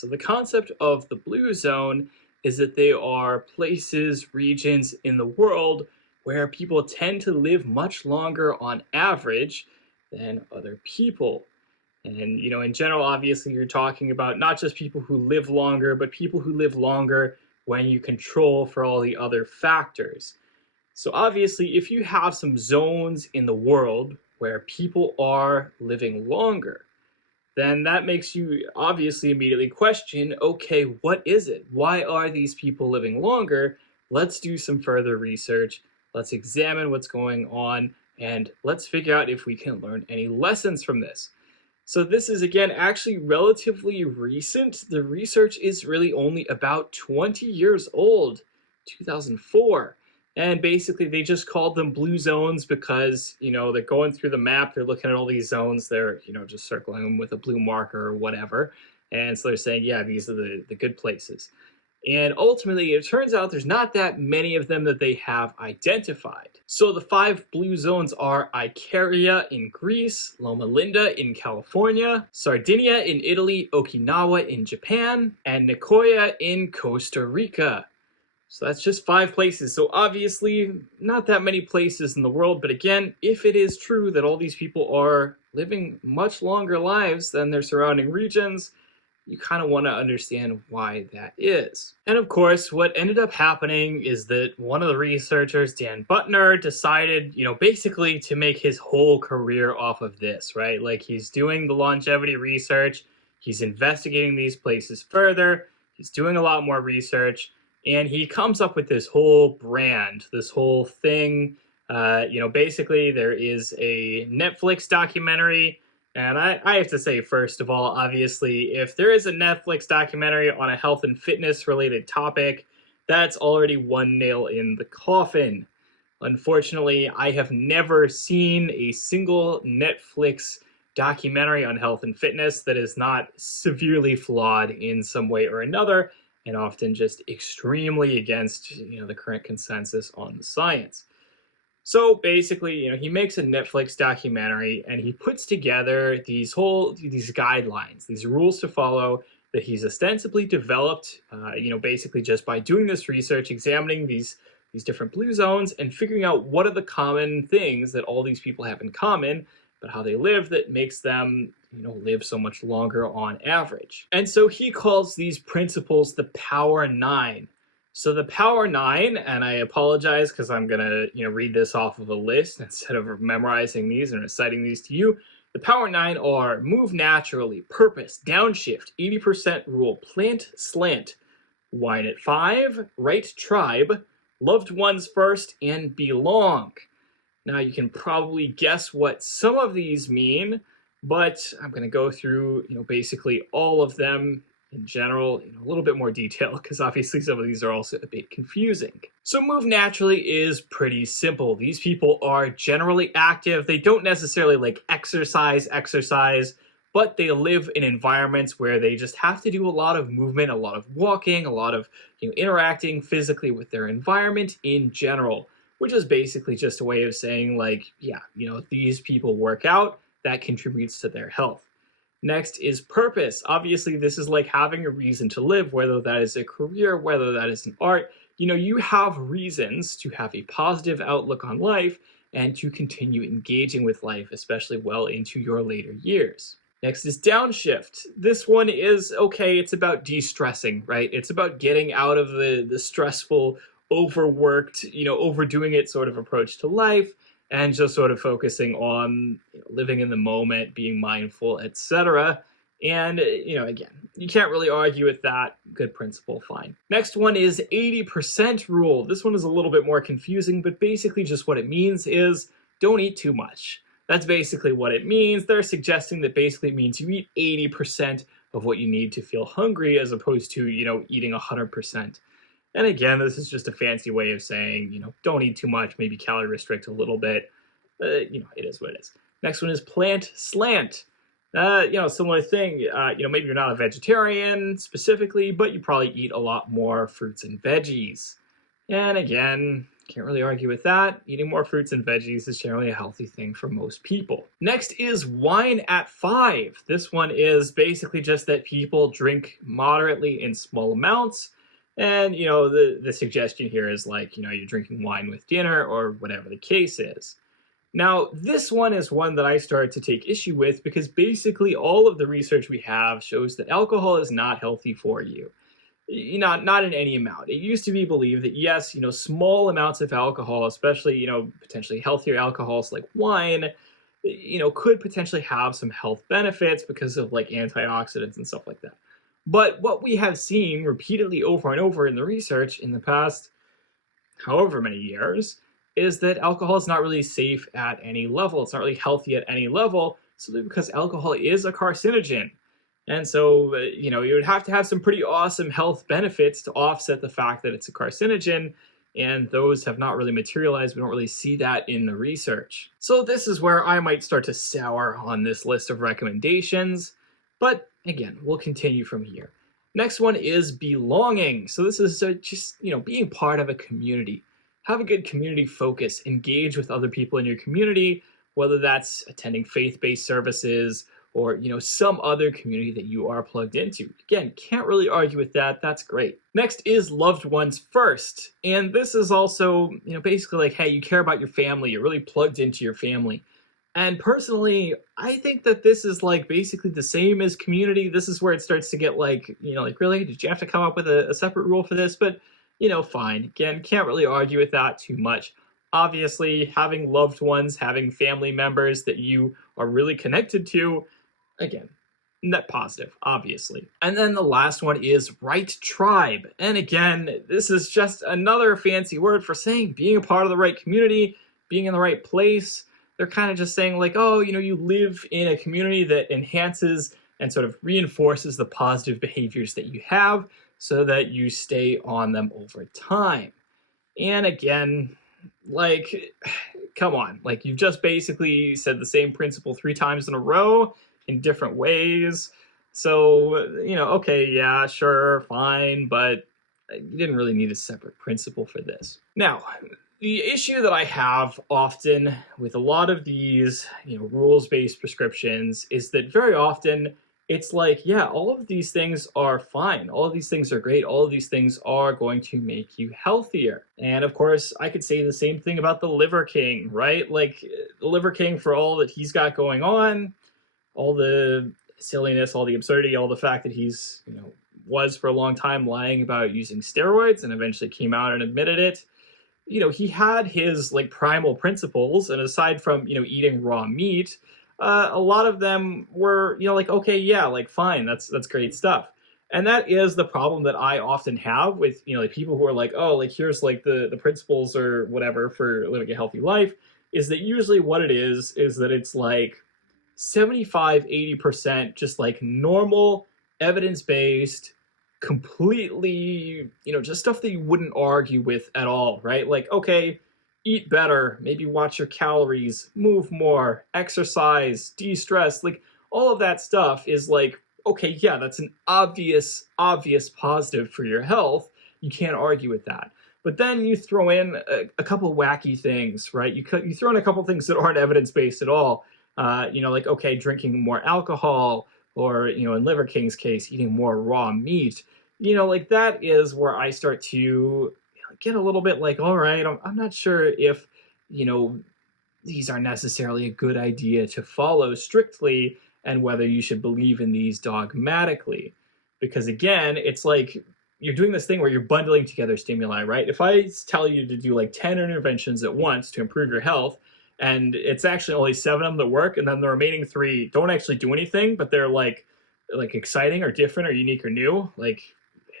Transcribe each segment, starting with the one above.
So the concept of the blue zone is that they are places, regions in the world where people tend to live much longer on average than other people. And, in general, obviously, you're talking about not just people who live longer, but people who live longer when you control for all the other factors. So, obviously, if you have some zones in the world where people are living longer, then that makes you obviously immediately question, okay, what is it? Why are these people living longer? Let's do some further research. Let's examine what's going on, and let's figure out if we can learn any lessons from this. So this is, again, actually relatively recent. The research is really only about 20 years old, 2004. And basically they just called them blue zones because, they're going through the map, they're looking at all these zones, they're, just circling them with a blue marker or whatever. And so they're saying, yeah, these are the good places. And ultimately, it turns out there's not that many of them that they have identified. So the 5 blue zones are Icaria in Greece, Loma Linda in California, Sardinia in Italy, Okinawa in Japan, and Nicoya in Costa Rica. So that's just 5 places. So obviously, not that many places in the world. But again, if it is true that all these people are living much longer lives than their surrounding regions, you kind of want to understand why that is. And of course, what ended up happening is that one of the researchers, Dan Butner, decided, basically to make his whole career off of this, right? Like, he's doing the longevity research, he's investigating these places further, he's doing a lot more research, and he comes up with this whole brand, this whole thing. Basically, there is a Netflix documentary. And I have to say, first of all, obviously, if there is a Netflix documentary on a health and fitness related topic, that's already one nail in the coffin. Unfortunately, I have never seen a single Netflix documentary on health and fitness that is not severely flawed in some way or another, and often just extremely against, the current consensus on the science. So basically, he makes a Netflix documentary and he puts together these guidelines, these rules to follow that he's ostensibly developed, basically just by doing this research, examining these different blue zones and figuring out what are the common things that all these people have in common, but how they live that makes them, live so much longer on average. And so he calls these principles the Power 9. So the Power 9, and I apologize because I'm going to read this off of a list instead of memorizing these and reciting these to you. The Power 9 are move naturally, purpose, downshift, 80% rule, plant slant, wine at 5, right tribe, loved ones first, and belong. Now you can probably guess what some of these mean, but I'm going to go through basically all of them in general in a little bit more detail, because obviously some of these are also a bit confusing. So move naturally is pretty simple. These people are generally active. They don't necessarily exercise, but they live in environments where they just have to do a lot of movement, a lot of walking, a lot of interacting physically with their environment in general, which is basically just a way of saying these people work out, that contributes to their health. Next is purpose. Obviously, this is like having a reason to live, whether that is a career, whether that is an art. You have reasons to have a positive outlook on life and to continue engaging with life, especially well into your later years. Next is downshift. This one is, it's about de-stressing, right? It's about getting out of the stressful, overworked, overdoing it sort of approach to life, and just sort of focusing on living in the moment, being mindful, etc. And, again, you can't really argue with that. Good principle, fine. Next one is 80% rule. This one is a little bit more confusing, but basically just what it means is don't eat too much. That's basically what it means. They're suggesting that basically it means you eat 80% of what you need to feel hungry as opposed to, eating 100%. And again, this is just a fancy way of saying, don't eat too much, maybe calorie restrict a little bit. It is what it is. Next one is plant slant. Similar thing. Maybe you're not a vegetarian specifically, but you probably eat a lot more fruits and veggies. And again, Can't really argue with that. Eating more fruits and veggies is generally a healthy thing for most people. Next is wine at 5. This one is basically just that people drink moderately in small amounts. And, the suggestion here is like, you're drinking wine with dinner or whatever the case is. Now, this one is one that I started to take issue with because basically all of the research we have shows that alcohol is not healthy for you. Not in any amount. It used to be believed that yes, small amounts of alcohol, especially, potentially healthier alcohols like wine, could potentially have some health benefits because of like antioxidants and stuff like that. But what we have seen repeatedly over and over in the research in the past however many years is that alcohol is not really safe at any level. It's not really healthy at any level, simply because alcohol is a carcinogen. And so, you would have to have some pretty awesome health benefits to offset the fact that it's a carcinogen, and those have not really materialized. We don't really see that in the research. So this is where I might start to sour on this list of recommendations, but again, we'll continue from here. Next one is belonging. So this is just, being part of a community. Have a good community focus. Engage with other people in your community, whether that's attending faith-based services, or some other community that you are plugged into. Again, can't really argue with that. That's great. Next is loved ones first. And this is also, basically like, hey, you care about your family. You're really plugged into your family. And personally, I think that this is like basically the same as community. This is where it starts to get like, like, really, did you have to come up with a separate rule for this? But, fine. Again, can't really argue with that too much. Obviously, having loved ones, having family members that you are really connected to, again, net positive, obviously. And then the last one is right tribe. And again, this is just another fancy word for saying being a part of the right community, being in the right place. They're kind of just saying like, oh, you live in a community that enhances and sort of reinforces the positive behaviors that you have so that you stay on them over time. And again, like, come on, like you've just basically said the same principle 3 times in a row in different ways. So, okay, yeah, sure, fine, but you didn't really need a separate principle for this. Now, the issue that I have often with a lot of these, rules-based prescriptions is that very often it's like, yeah, all of these things are fine. All of these things are great. All of these things are going to make you healthier. And of course, I could say the same thing about the Liver King, right? Like the Liver King, for all that he's got going on, all the silliness, all the absurdity, all the fact that he's, was for a long time lying about using steroids and eventually came out and admitted it. He had his like primal principles, and aside from, eating raw meat, a lot of them were, like, okay, yeah, like fine, that's great stuff. And that is the problem that I often have with, like people who are like, oh, like here's like the principles or whatever for living a healthy life, is that usually what it is that it's like 75-80% just like normal, evidence-based, completely, just stuff that you wouldn't argue with at all, right? Like, okay, eat better, maybe watch your calories, move more, exercise, de-stress, like all of that stuff is like, okay, yeah, that's an obvious positive for your health. You can't argue with that. But then you throw in a couple wacky things, right? You throw in a couple things that aren't evidence-based at all. Like, okay, drinking more alcohol, or, in Liver King's case, eating more raw meat, like that is where I start to get a little bit like, all right, I'm not sure if, these are necessarily a good idea to follow strictly, and whether you should believe in these dogmatically. Because again, it's like you're doing this thing where you're bundling together stimuli, right? If I tell you to do like 10 interventions at once to improve your health, and it's actually only 7 of them that work, and then the remaining 3 don't actually do anything, but they're like exciting or different or unique or new, like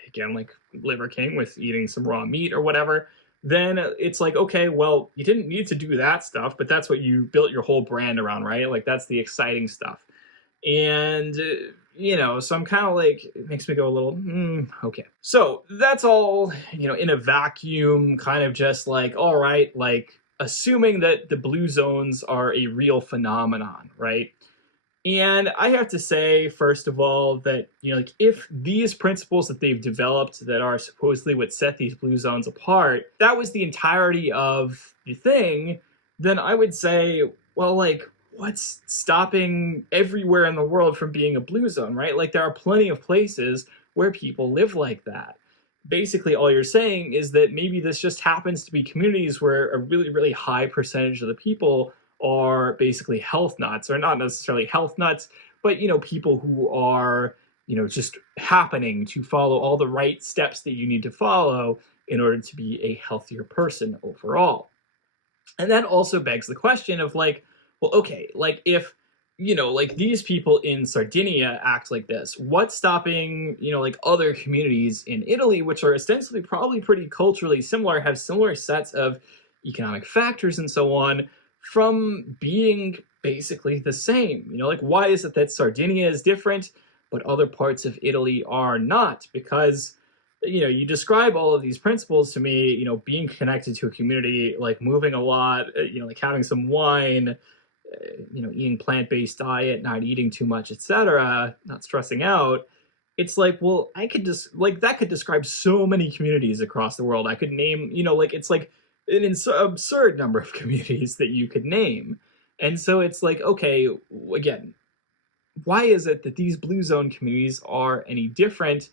again, like Liver King with eating some raw meat or whatever, then it's like, okay, well, you didn't need to do that stuff, but that's what you built your whole brand around, right? Like that's the exciting stuff. And so I'm kind of like, it makes me go a little, okay. So that's all, in a vacuum, kind of just like, all right, like assuming that the blue zones are a real phenomenon, right? And I have to say, first of all, that like if these principles that they've developed that are supposedly what set these blue zones apart, that was the entirety of the thing, then I would say, well, like, what's stopping everywhere in the world from being a blue zone, right? Like, there are plenty of places where people live like that. Basically, all you're saying is that maybe this just happens to be communities where a really, really high percentage of the people are basically health nuts, or not necessarily health nuts, but people who are just happening to follow all the right steps that you need to follow in order to be a healthier person overall. And that also begs the question of like, well, okay, like if like these people in Sardinia act like this, what's stopping like other communities in Italy, which are ostensibly probably pretty culturally similar, have similar sets of economic factors and so on, from being basically the same? Like, why is it that Sardinia is different but other parts of Italy are not? Because you describe all of these principles to me, being connected to a community, like moving a lot, like having some wine, eating plant-based diet, not eating too much, etc., not stressing out. It's like, well, I could just like that could describe so many communities across the world. I could name, like it's like an absurd number of communities that you could name. And so it's like, okay, again, why is it that these blue zone communities are any different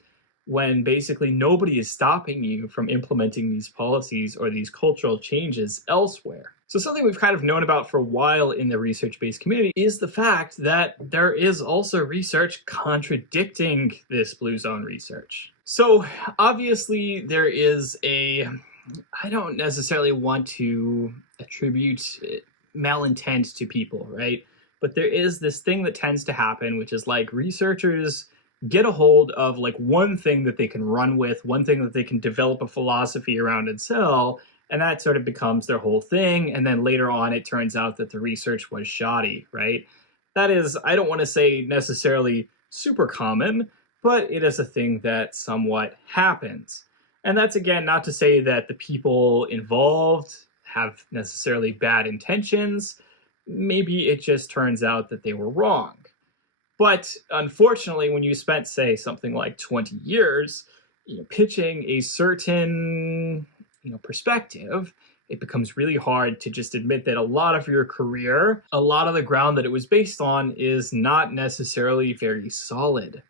when basically nobody is stopping you from implementing these policies or these cultural changes elsewhere? So something we've kind of known about for a while in the research-based community is the fact that there is also research contradicting this blue zone research. So obviously there is I don't necessarily want to attribute malintent to people, right? But there is this thing that tends to happen, which is like researchers get a hold of like one thing that they can run with, one thing that they can develop a philosophy around and sell, and that sort of becomes their whole thing. And then later on, it turns out that the research was shoddy, right? That is, I don't want to say necessarily super common, but it is a thing that somewhat happens. And that's, again, not to say that the people involved have necessarily bad intentions. Maybe it just turns out that they were wrong. But unfortunately, when you spent, say, something like 20 years, pitching a certain, perspective, it becomes really hard to just admit that a lot of your career, a lot of the ground that it was based on is not necessarily very solid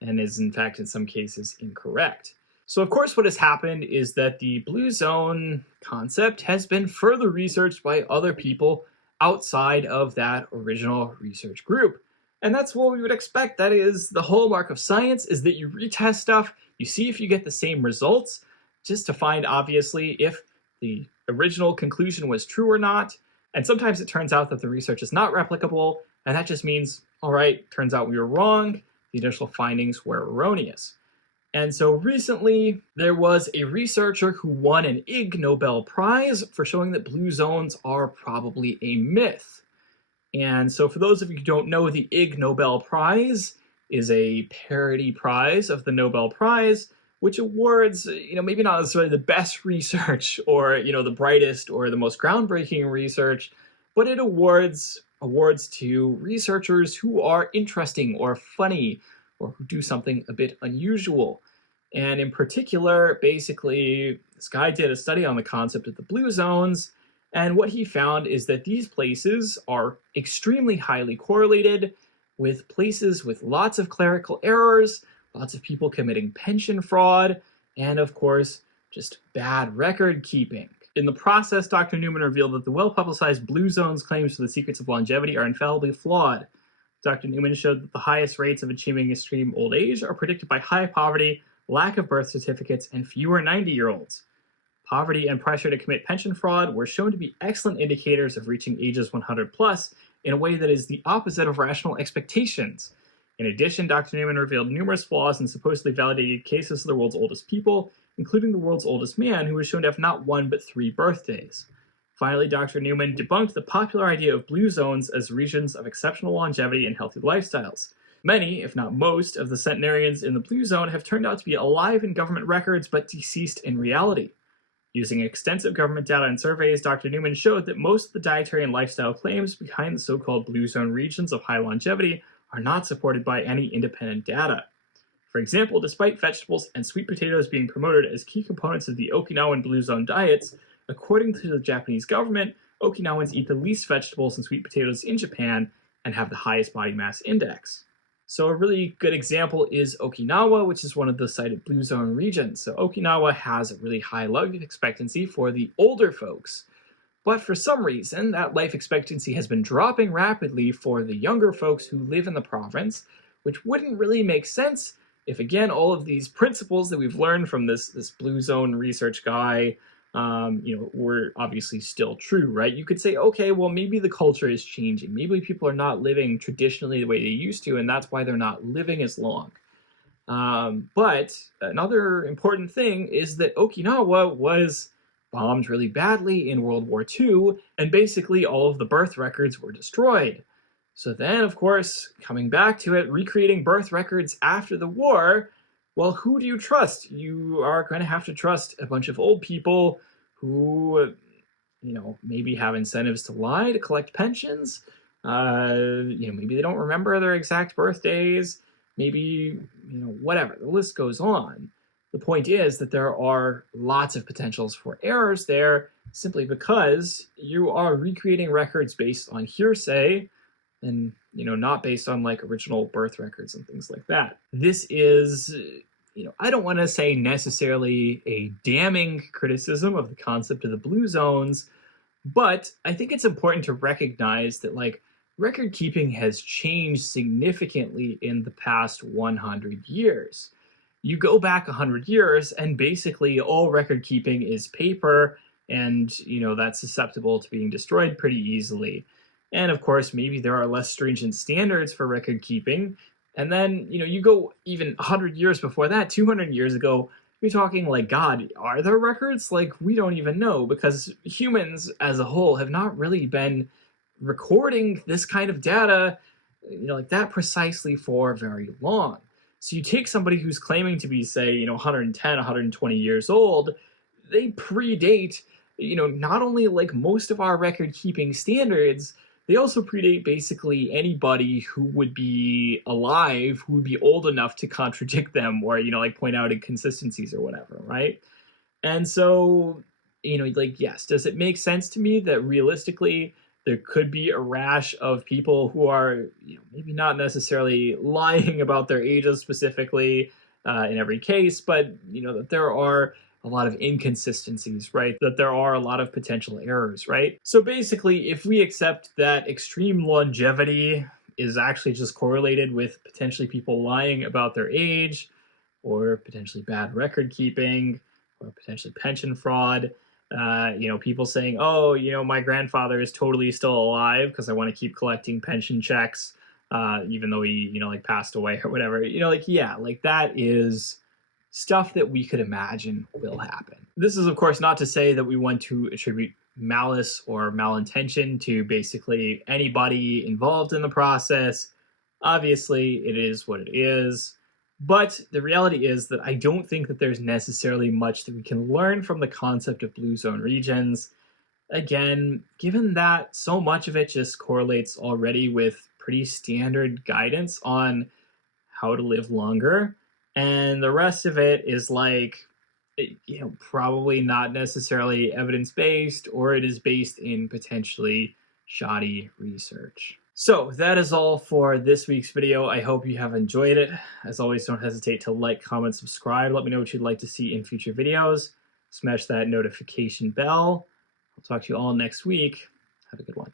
and is, in fact, in some cases, incorrect. So, of course, what has happened is that the blue zone concept has been further researched by other people outside of that original research group. And that's what we would expect. That is the hallmark of science, is that you retest stuff, you see if you get the same results, just to find, obviously, if the original conclusion was true or not. And sometimes it turns out that the research is not replicable, and that just means, all right, turns out we were wrong, the initial findings were erroneous. And so recently, there was a researcher who won an Ig Nobel Prize for showing that blue zones are probably a myth. And so for those of you who don't know, the Ig Nobel Prize is a parody prize of the Nobel Prize, which awards, maybe not necessarily the best research or, the brightest or the most groundbreaking research, but it awards to researchers who are interesting or funny or who do something a bit unusual. And in particular, basically, this guy did a study on the concept of the blue zones, and what he found is that these places are extremely highly correlated with places with lots of clerical errors, lots of people committing pension fraud, and of course, just bad record keeping. In the process, Dr. Newman revealed that the well-publicized blue zones claims for the secrets of longevity are infallibly flawed. Dr. Newman showed that the highest rates of achieving extreme old age are predicted by high poverty, lack of birth certificates, and fewer 90-year-olds. Poverty and pressure to commit pension fraud were shown to be excellent indicators of reaching ages 100 plus in a way that is the opposite of rational expectations. In addition, Dr. Newman revealed numerous flaws in supposedly validated cases of the world's oldest people, including the world's oldest man, who was shown to have not one but 3 birthdays. Finally, Dr. Newman debunked the popular idea of blue zones as regions of exceptional longevity and healthy lifestyles. Many, if not most, of the centenarians in the blue zone have turned out to be alive in government records but deceased in reality. Using extensive government data and surveys, Dr. Newman showed that most of the dietary and lifestyle claims behind the so-called blue zone regions of high longevity are not supported by any independent data. For example, despite vegetables and sweet potatoes being promoted as key components of the Okinawan blue zone diets, according to the Japanese government, Okinawans eat the least vegetables and sweet potatoes in Japan and have the highest body mass index. So a really good example is Okinawa, which is one of the cited blue zone regions. So Okinawa has a really high life expectancy for the older folks. But for some reason, that life expectancy has been dropping rapidly for the younger folks who live in the province, which wouldn't really make sense if, again, all of these principles that we've learned from this blue zone research guy, were obviously still true, right? You could say, okay, well, maybe the culture is changing. Maybe people are not living traditionally the way they used to, and that's why they're not living as long. But another important thing is that Okinawa was bombed really badly in World War II, and basically all of the birth records were destroyed. So then, of course, coming back to it, recreating birth records after the war, well, who do you trust? You are going to have to trust a bunch of old people who, maybe have incentives to lie to collect pensions. Maybe they don't remember their exact birthdays. Maybe, whatever. The list goes on. The point is that there are lots of potentials for errors there simply because you are recreating records based on hearsay and, not based on like original birth records and things like that. This is, I don't want to say necessarily a damning criticism of the concept of the blue zones, but I think it's important to recognize that like record keeping has changed significantly in the past 100 years. You go back 100 years and basically all record keeping is paper, and that's susceptible to being destroyed pretty easily. And of course, maybe there are less stringent standards for record keeping. And then, you go even 100 years before that, 200 years ago, you're talking like, God, are there records? Like, we don't even know, because humans as a whole have not really been recording this kind of data, like that precisely for very long. So you take somebody who's claiming to be, say, 110, 120 years old, they predate, not only like most of our record keeping standards, they also predate basically anybody who would be alive, who would be old enough to contradict them or, point out inconsistencies or whatever, right? And so, yes, does it make sense to me that realistically there could be a rash of people who are, maybe not necessarily lying about their ages specifically in every case, but, that there are a lot of inconsistencies, right? That there are a lot of potential errors, right? So basically, if we accept that extreme longevity is actually just correlated with potentially people lying about their age, or potentially bad record keeping, or potentially pension fraud, people saying, oh, my grandfather is totally still alive because I want to keep collecting pension checks, even though he, passed away or whatever, that is stuff that we could imagine will happen. This is, of course, not to say that we want to attribute malice or malintention to basically anybody involved in the process. Obviously, it is what it is. But the reality is that I don't think that there's necessarily much that we can learn from the concept of blue zone regions. Again, given that so much of it just correlates already with pretty standard guidance on how to live longer, and the rest of it is like, probably not necessarily evidence-based, or it is based in potentially shoddy research. So that is all for this week's video. I hope you have enjoyed it. As always, don't hesitate to like, comment, subscribe. Let me know what you'd like to see in future videos. Smash that notification bell. I'll talk to you all next week. Have a good one.